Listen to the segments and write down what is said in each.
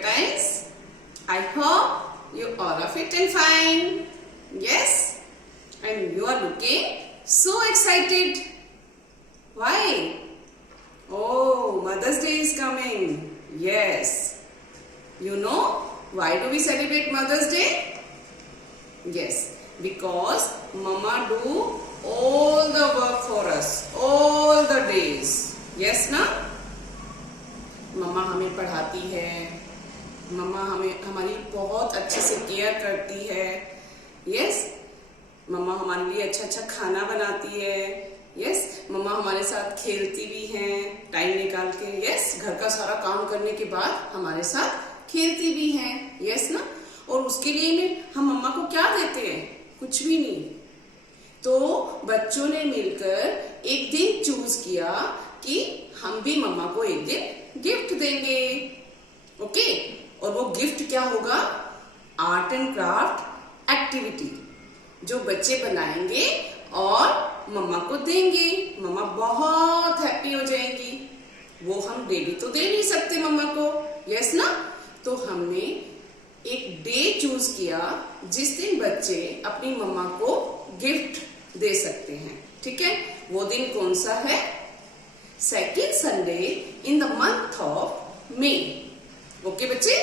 Clementines. I hope you all are fit and fine. Yes? And you are looking so excited. Why? Oh, Mother's Day is coming. Yes. You know why do we celebrate Mother's Day? Yes, because Mama do all the work for us, all the days. Yes ना? मम्मा हमें पढ़ाती है, मम्मा हमारी बहुत अच्छे से care करती है. यस, मम्मा हमारे लिए अच्छा अच्छा खाना बनाती है. यस, मम्मा हमारे साथ खेलती भी हैं टाइम निकाल के. यस, घर का सारा काम करने के बाद हमारे साथ खेलती भी हैं. यस ना? और उसके लिए हम मम्मा को क्या देते हैं? कुछ भी नहीं. तो बच्चों ने मिलकर एक दिन चूज किया कि हम भी मम्मा को एक दिन गिफ्ट देंगे. ओके? और वो गिफ्ट क्या होगा? आर्ट एंड क्राफ्ट एक्टिविटी जो बच्चे बनाएंगे और मम्मा को देंगे. मम्मा बहुत हैप्पी हो जाएंगी. वो हम डेली तो दे नहीं सकते मम्मा को. यस ना? तो हमने एक डे चूज किया जिस दिन बच्चे अपनी मम्मा को गिफ्ट दे सकते हैं. ठीक है? वो दिन कौन सा है? Second Sunday in the month of May. Okay बच्चे?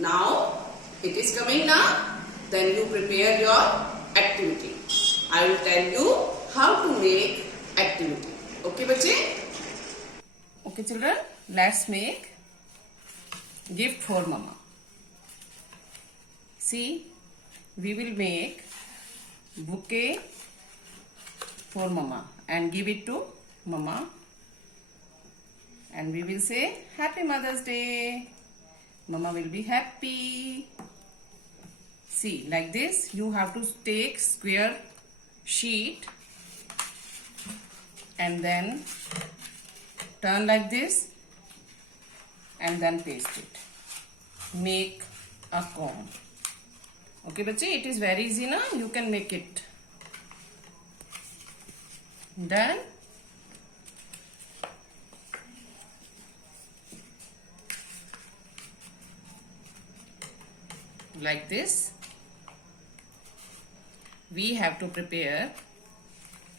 नाउ इट इज कमिंग ना. Then you prepare your activity. I will tell you how to make activity. Okay बच्चे? Okay children, let's make gift for mama. See, we will make bouquet for mama and give it to mama, and we will say Happy Mother's Day. Mama will be happy. See, like this you have to take square sheet and then turn like this and then paste it. Make a cone. Okay बच्चे, it is very easy ना. You can make it. Then like this we have to prepare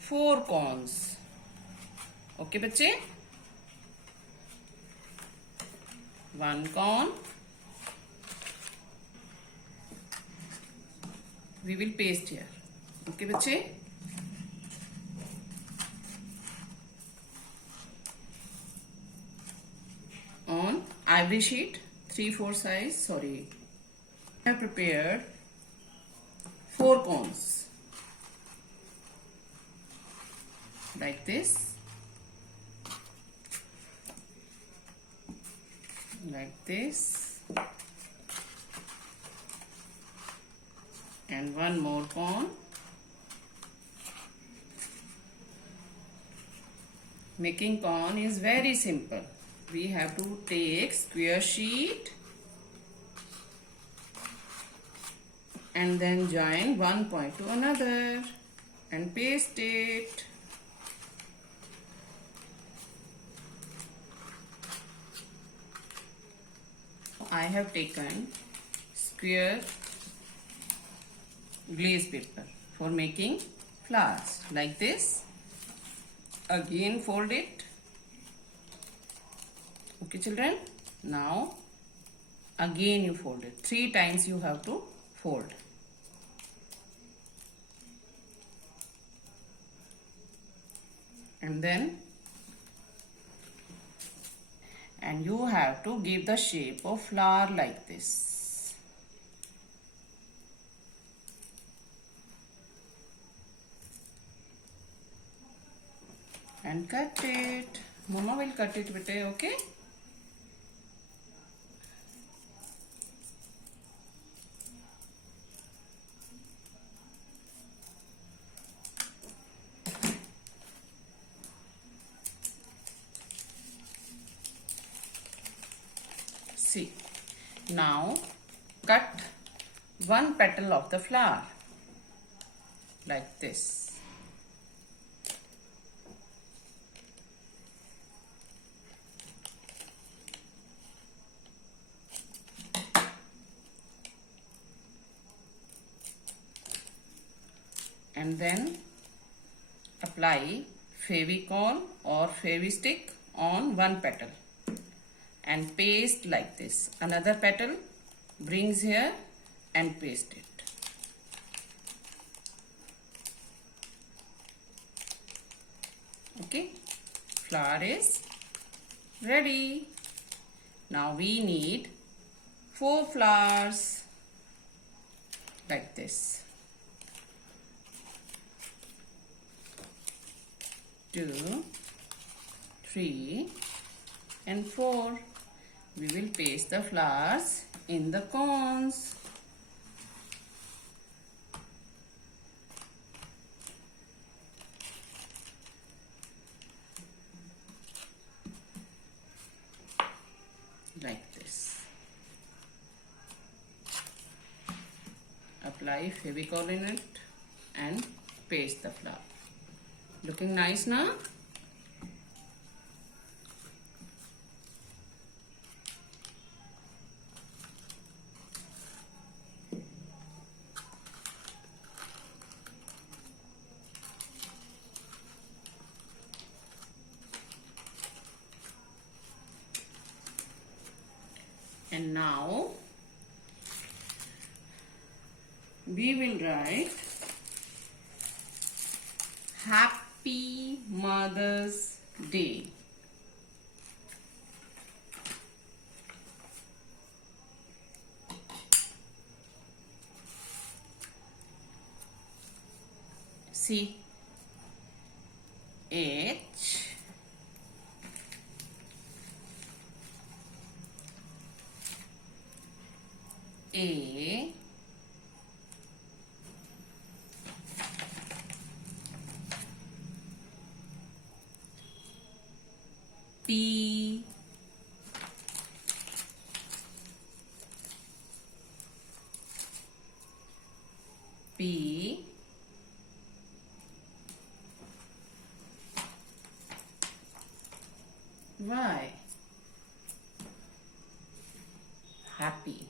4 cones. Okay बच्चे, 1 cone we will paste here. Okay बच्चे? On ivory sheet 3/4 size, sorry, I have prepared 4 cones like this, like this, and 1 more cone. Making cone is very simple. We have to take square sheet and then join one point to another and paste it. I have taken square glaze paper for making flowers like this. Again fold it. Okay children, now again you fold it. 3 times you have to fold. And then you have to give the shape of flower like this. And cut it. Mama will cut it bete, okay? See, now cut 1 petal of the flower like this. and then apply Fevicol or Fevistick on one petal and paste like this. Another petal brings here and paste it. Okay, flower is ready. Now we need 4 flowers like this. 2, 3 and 4. We will paste the flowers in the cones. Like this. Apply Fevicol in it and paste the flower. Looking nice now? And now we will write Happy Mother's Day. C H A P P Y. Happy.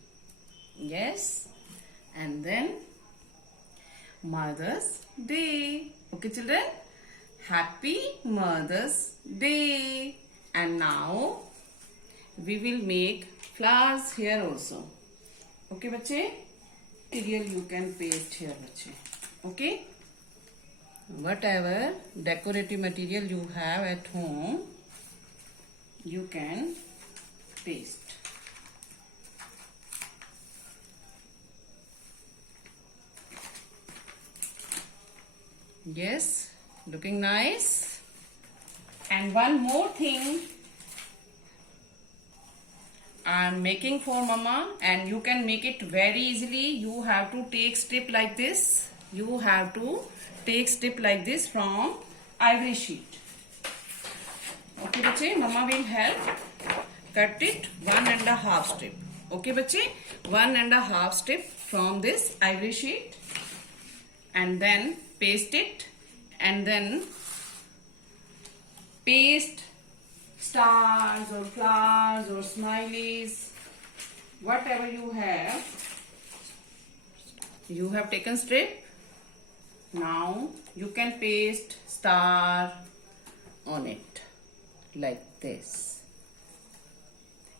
Yes. And then Mother's Day. Okay, children? Happy Mother's Day. And now we will make flowers here also. Okay, bache? Material you can paste here, bache. Okay? Whatever decorative material you have at home, you can paste. Yes, looking nice. And one more thing I am making for mama, and you can make it very easily. You have to take strip like this. You have to take strip like this from ivory sheet. Okay, bache, mama will help. Cut it 1.5 strip. Okay, bache, 1.5 strip from this ivory sheet, and then paste it, and then paste stars or flowers or smileys, whatever you have. You have taken strip. Now you can paste star on it like this.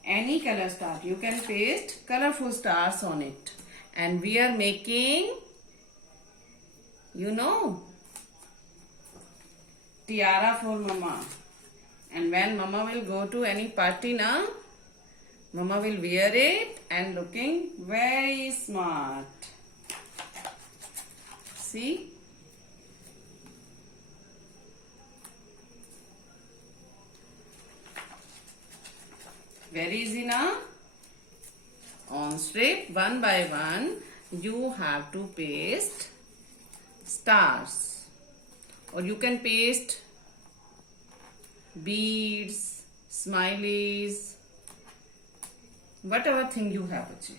Any color star. You can paste colorful stars on it. And we are making, tiara for mama. And when mama will go to any party now, mama will wear it and looking very smart. See? Very easy now. On strip, one by one, you have to paste stars. Or you can paste beads, smileys, whatever thing you have achieved.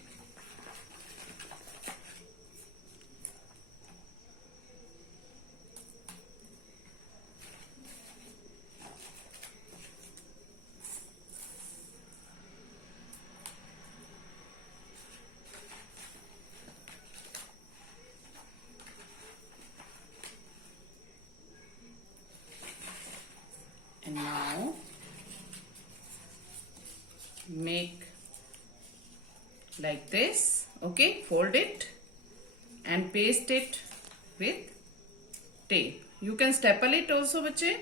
like this. Okay, fold it and paste it with tape. You can staple it also, बच्चे,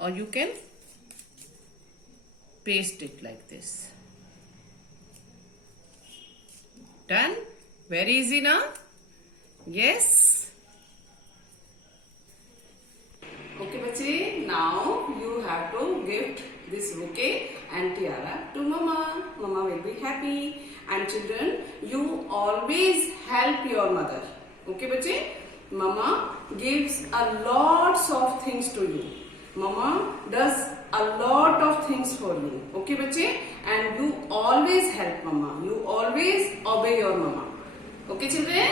or you can paste it like this. Done? Very easy now? Yes? Okay, bache, now you have to gift this bouquet and tiara to mama. Mama will be happy. And children, you always help your mother. Okay, bache? Mama gives a lots of things to you. Mama does a lot of things for you. Okay, bache? And you always help mama. You always obey your mama. Okay, children?